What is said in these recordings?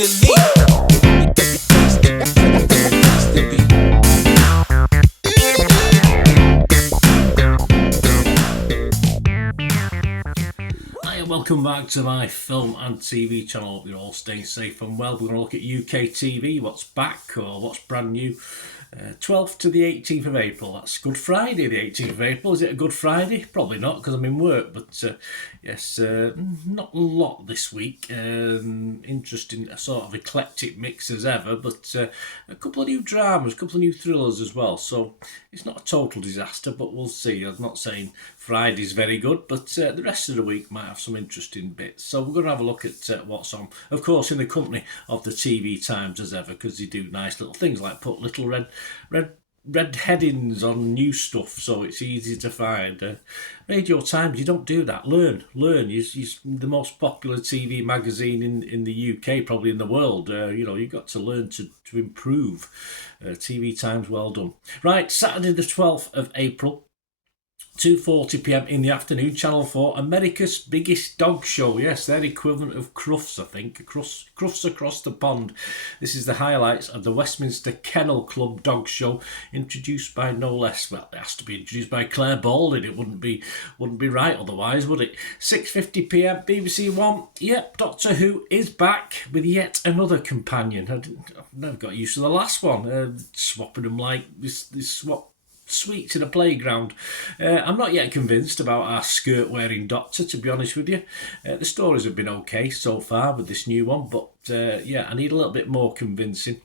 Welcome back to my film and TV channel. Hope you're all staying safe and well. We're going to look at UK TV, what's back or what's brand new. 12th to the 18th of April. That's Good Friday, the 18th of April. Is it a Good Friday? Probably not, because I'm in work. But yes, not a lot this week. Interesting, sort of eclectic mix as ever. But a couple of new dramas, a couple of new thrillers as well. So it's not a total disaster, but we'll see. I'm not saying Friday's very good, but the rest of the week might have some interesting bits. So we're going to have a look at what's on. Of course, in the company of the TV Times as ever, because they do nice little things like put little red headings on new stuff, so it's easy to find. Radio Times, you don't do that. Learn. You're the most popular TV magazine in the UK, probably in the world. You've got to learn to improve. TV Times, well done. Right, Saturday the 12th of April. 2:40pm in the afternoon, Channel 4, America's Biggest Dog Show. Yes, their equivalent of Crufts, I think. Crufts Across the Pond. This is the highlights of the Westminster Kennel Club Dog Show, introduced by no less, well, it has to be introduced by Claire Baldwin. It wouldn't be right otherwise, would it? 6:50pm, BBC One. Yep, Doctor Who is back with yet another companion. I've never got used to the last one. Swapping them like this swap sweets in a playground. I'm not yet convinced about our skirt-wearing doctor, to be honest with you. The stories have been okay so far with this new one, but I need a little bit more convincing.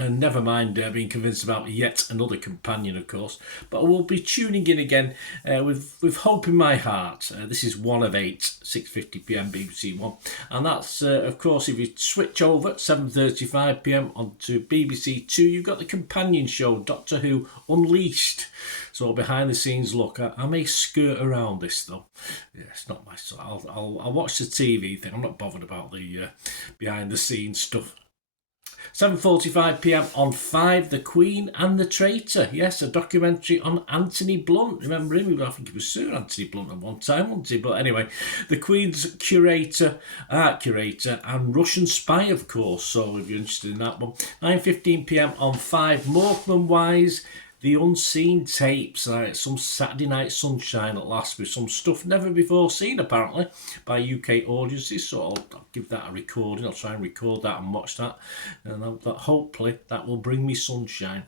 And never mind being convinced about yet another companion, of course. But I will be tuning in again with hope in my heart. This is one of 8, 6:50pm BBC One. And that's, of course, if you switch over at 7:35pm onto BBC Two, you've got the companion show, Doctor Who Unleashed. So behind the scenes look. I may skirt around this, though. Yeah, it's not my sort. I'll watch the TV thing. I'm not bothered about the behind the scenes stuff. 7:45pm on 5, The Queen and the Traitor. Yes, a documentary on Anthony Blunt. Remember him? I think he was Sir Anthony Blunt at one time, wasn't he? But anyway, the Queen's art curator, and Russian spy, of course. So if you're interested in that one. 9:15pm on 5, Morecambe and Wise, The Unseen Tapes. Some Saturday night sunshine at last with some stuff never before seen, apparently, by UK audiences. So I'll give that a recording. I'll try and record that and watch that. And hopefully that will bring me sunshine.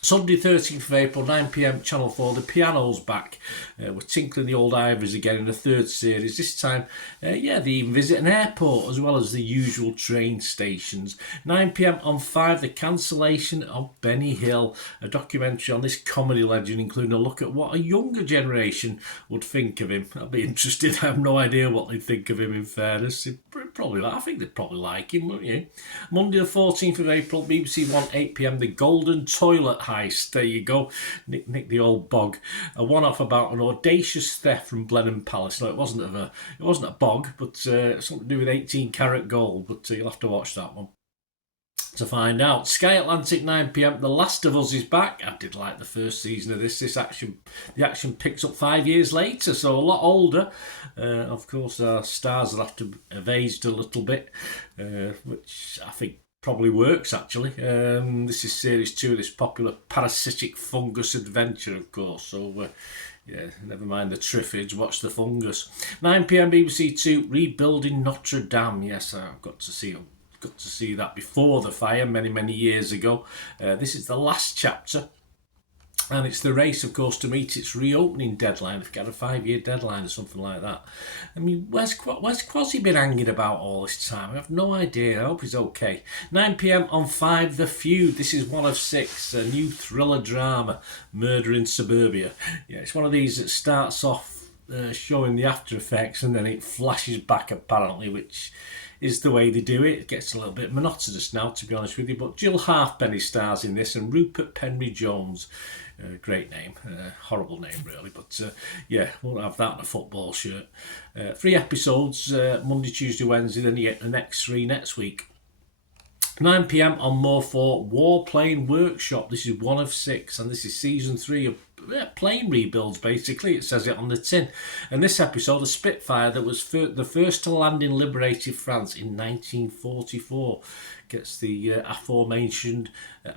Sunday 13th of April, 9pm, Channel 4, The Piano's back. We're tinkling the old ivories again in the third series. This time, they even visit an airport as well as the usual train stations. 9pm on 5, The Cancellation of Benny Hill, a documentary on this comedy legend, including a look at what a younger generation would think of him. I'd be interested. I have no idea what they'd think of him, in fairness. I think they'd probably like him, wouldn't you? Monday the 14th of April, BBC One, 8pm, The Golden Toilet Heist. There you go. Nick the old bog. A one-off about an audacious theft from Blenheim Palace. No, it wasn't a bog, but something to do with 18-carat gold. But you'll have to watch that one to find out. Sky Atlantic, 9pm, The Last of Us is back. I did like the first season of this. The action picks up 5 years later, so a lot older. Of course, our stars will have to have aged a little bit, which I think probably works, actually. This is series 2 of this popular parasitic fungus adventure, of course. So, never mind the triffage, watch the fungus. 9pm, BBC 2, Rebuilding Notre Dame. Yes, I've got to see that before the fire many years ago. This is the last chapter, and it's the race, of course, to meet its reopening deadline. If you got a 5-year deadline or something like that. I mean, where's Quasi been hanging about all this time? I have no idea. I hope he's okay. 9pm on 5, The Feud. This is one of 6, a new thriller drama, Murder in Suburbia. Yeah, it's one of these that starts off showing the after effects and then it flashes back, apparently, which is the way they do it. It gets a little bit monotonous now, to be honest with you. But Jill Halfpenny stars in this, and Rupert Penry-Jones. Great name. Horrible name, really. But won't have that in a football shirt. 3 episodes, Monday, Tuesday, Wednesday, then you get the next 3 next week. 9pm on More 4, Warplane Workshop. This is one of 6, and this is season 3 plane rebuilds, basically. It says it on the tin. And this episode, a Spitfire that was the first to land in liberated France in 1944, gets the aforementioned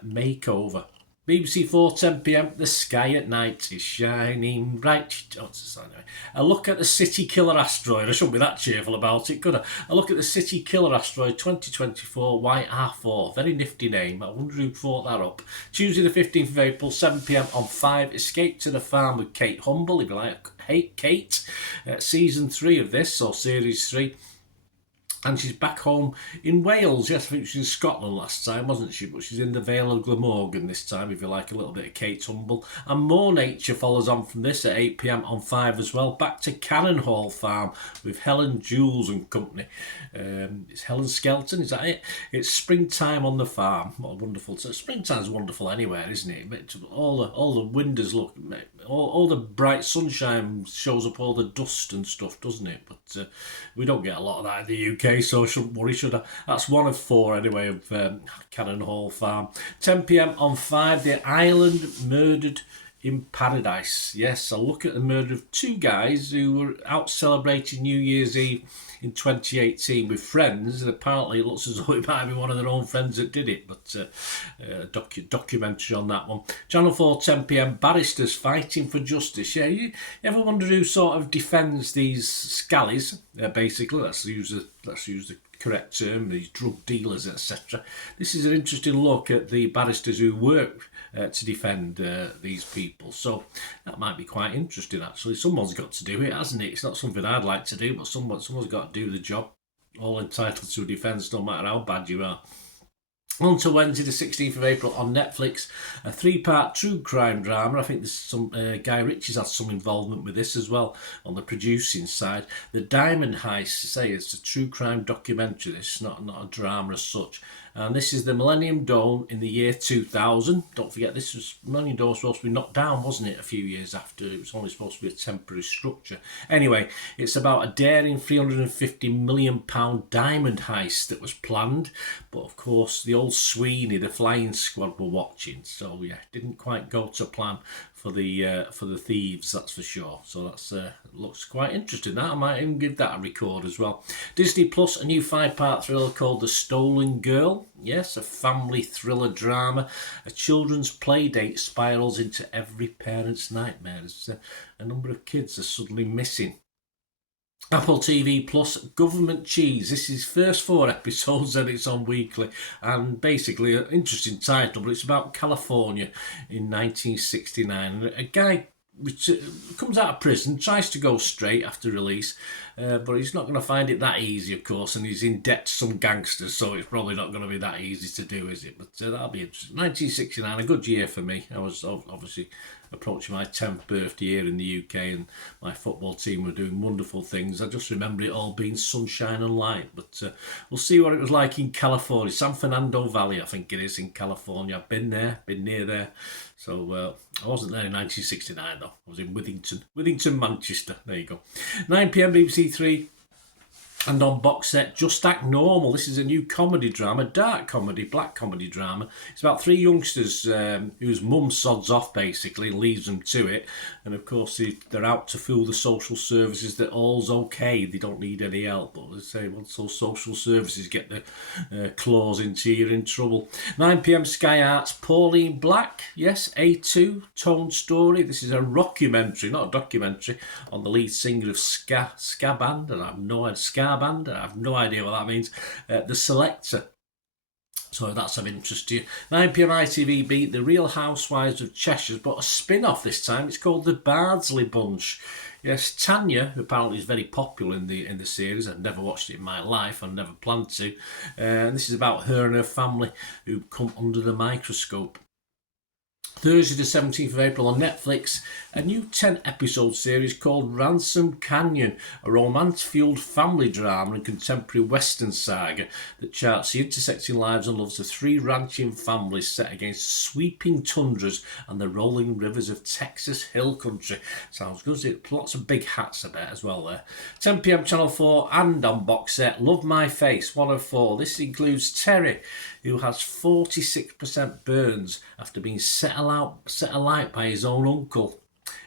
makeover. BBC 4, 10 p.m. The sky at night is shining bright. Oh, anyway. A look at the City Killer asteroid. I shouldn't be that cheerful about it, could I? A look at the City Killer asteroid 2024 YR4. Very nifty name. I wonder who thought that up. Tuesday the 15th of April, 7 p.m. on 5. Escape to the Farm with Kate Humble, if you like. Hey, Kate. Season 3 of this, or Series 3. And she's back home in Wales. Yes, I think she was in Scotland last time, wasn't she? But she's in the Vale of Glamorgan this time, if you like, a little bit of Kate Humble. And more nature follows on from this at 8 p.m. on 5 as well. Back to Cannonhall Farm with Helen Jules and company. It's Helen Skelton, is that it? It's springtime on the farm. What a wonderful... So springtime's wonderful anywhere, isn't it? All the windows look... All the bright sunshine shows up all the dust and stuff, doesn't it? But we don't get a lot of that in the UK, so I shouldn't worry, should I? That's one of 4 anyway of Cannonhall Farm. 10 p.m. on 5, The Island Murdered in Paradise. Yes, a look at the murder of 2 guys who were out celebrating New Year's Eve in 2018 with friends, and apparently it looks as though it might be one of their own friends that did it, but documentary on that one. Channel 4, 10 p.m, Barristers Fighting for Justice. Yeah, you ever wonder who sort of defends these scallies, basically? Let's use the correct term, these drug dealers, etc. This is an interesting look at the barristers who work to defend these people. So that might be quite interesting, actually. Someone's got to do it, hasn't it? It's not something I'd like to do, but someone's got to do the job. All entitled to a defence, no matter how bad you are. On to Wednesday the 16th of April on Netflix, a 3-part true crime drama. I think there's some Guy Ritchie's had some involvement with this as well on the producing side. The Diamond Heist, say it's a true crime documentary. It's not a drama as such. And this is the Millennium Dome in the year 2000. Don't forget, this was Millennium Dome was supposed to be knocked down, wasn't it, a few years after? It was only supposed to be a temporary structure. Anyway, it's about a daring £350 million diamond heist that was planned. But of course, the old Sweeney, the flying squad, were watching. So yeah, didn't quite go to plan for the thieves, that's for sure. So that's looks quite interesting. That I might even give that a record as well. Disney Plus, a new 5-part thriller called The Stolen Girl. Yes, a family thriller drama. A children's play date spirals into every parent's nightmare. There's a number of kids are suddenly missing. Apple TV Plus, Government Cheese. This is first 4 episodes and it's on weekly. And basically, an interesting title, but it's about California in 1969. A guy comes out of prison, tries to go straight after release, but he's not going to find it that easy, of course, and he's in debt to some gangsters, so it's probably not going to be that easy to do, is it? But that'll be interesting. 1969, a good year for me. I was obviously approaching my 10th birthday here in the UK, and my football team were doing wonderful things. I just remember it all being sunshine and light, but we'll see what it was like in California. San Fernando Valley, I think it is, in California. I've been there, been near there. So I wasn't there in 1969 though. I was in Withington, Manchester. There you go. 9 p.m. BBC 3. And on box set, Just Act Normal. This is a new comedy drama, dark comedy, black comedy drama. It's about 3 youngsters whose mum sods off, basically, and leaves them to it. And of course, they're out to fool the social services that all's okay. They don't need any help. But they say, once those social services get their claws into you, you're in trouble. 9 p.m. Sky Arts, Pauline Black. Yes, A2, Tone Story. This is a rockumentary, not a documentary, on the lead singer of Ska Band. And I have no idea, Ska Band. I have no idea what that means. The Selector. So that's of interest to you. 9 p.m. ITV, The Real Housewives of Cheshire, but a spin-off this time. It's called The Bardsley Bunch. Yes, Tanya, who apparently is very popular in the series. I've never watched it in my life. I've never planned to. And this is about her and her family who come under the microscope. Thursday the 17th of April on Netflix, a new 10-episode series called Ransom Canyon, a romance-fueled family drama and contemporary western saga that charts the intersecting lives and loves of 3 ranching families set against sweeping tundras and the rolling rivers of Texas hill country. Sounds good. Lots of big hats, I bet, as well there. 10 p.m. Channel 4 and on box set, Love My Face, 1 of 4. This includes Terry, who has 46% burns after being set alight set alight by his own uncle.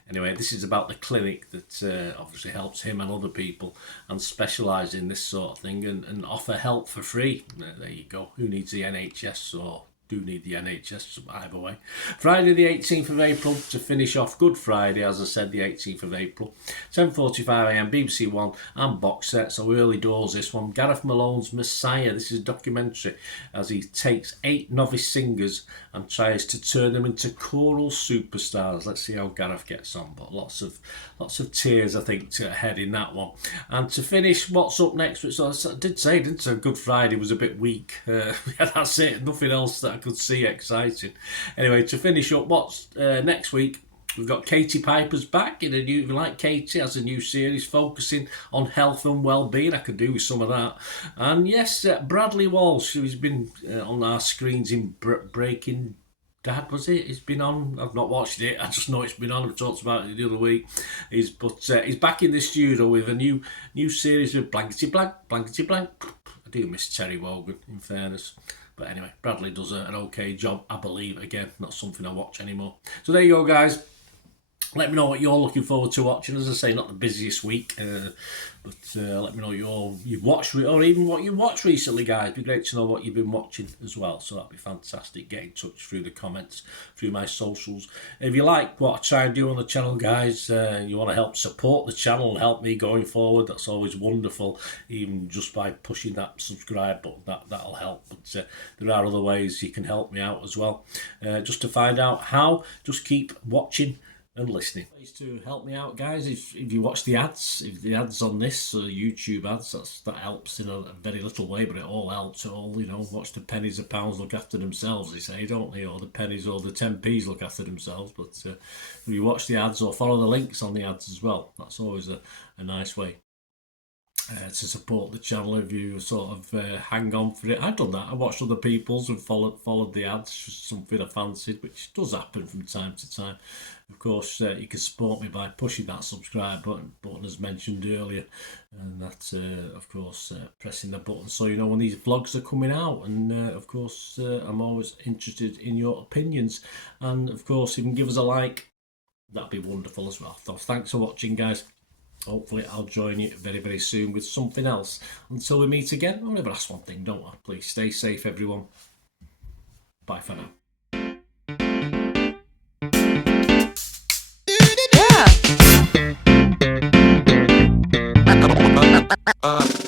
Anyway, this is about the clinic that obviously helps him and other people and specialise in this sort of thing and offer help for free. There you go. Who needs the NHS, or do need the NHS either way. Friday the 18th of April to finish off Good Friday, as I said, the 18th of April. 10:45am, BBC One and box set, so early doors this one. Gareth Malone's Messiah. This is a documentary as he takes 8 novice singers and tries to turn them into choral superstars. Let's see how Gareth gets on, but lots of tears, I think, ahead in that one. And to finish, what's up next? Which I did say, didn't I? Good Friday was a bit weak. That's it. Nothing else that I could see exciting. Anyway, to finish up, what's next week? We've got Katie Piper's back in a new, if you like Katie, has a new series focusing on health and well-being. I could do with some of that. And yes, Bradley Walsh, who's been on our screens in Breaking Dad, was it? He's been on. I've not watched it. I just know it's been on. We talked about it the other week. He's back in the studio with a new series of blankety blank. I do miss Terry Wogan, in fairness. But anyway, Bradley does an okay job, I believe. Again, not something I watch anymore. So there you go, guys. Let me know what you're looking forward to watching. As I say, not the busiest week, but let me know you've watched, or even what you watched recently, guys. It'd be great to know what you've been watching as well. So that'd be fantastic. Get in touch through the comments, through my socials. If you like what I try and do on the channel, guys, you want to help support the channel and help me going forward, that's always wonderful. Even just by pushing that subscribe button, that'll help. But there are other ways you can help me out as well. Just to find out how, just keep watching and listening. Ways to help me out, guys, if you watch the ads, if the ads on this YouTube ads, that helps in a very little way, but it all helps. It all, watch the pennies and pounds look after themselves, they say, don't they? Or the pennies or the 10p's look after themselves. But if you watch the ads or follow the links on the ads as well, that's always a nice way to support the channel. If you sort of hang on for it. I've done that. I watched other people's and followed the ads, just something I fancied, which does happen from time to time. Of course, you can support me by pushing that subscribe button as mentioned earlier, and that of course pressing the button so you know when these vlogs are coming out. And of course I'm always interested in your opinions, and of course if you can give us a like, that'd be wonderful as well. So thanks for watching, guys. Hopefully I'll join you very, very soon with something else. Until we meet again, I'll never ask one thing, don't I? Please stay safe, everyone. Bye for now. Yeah.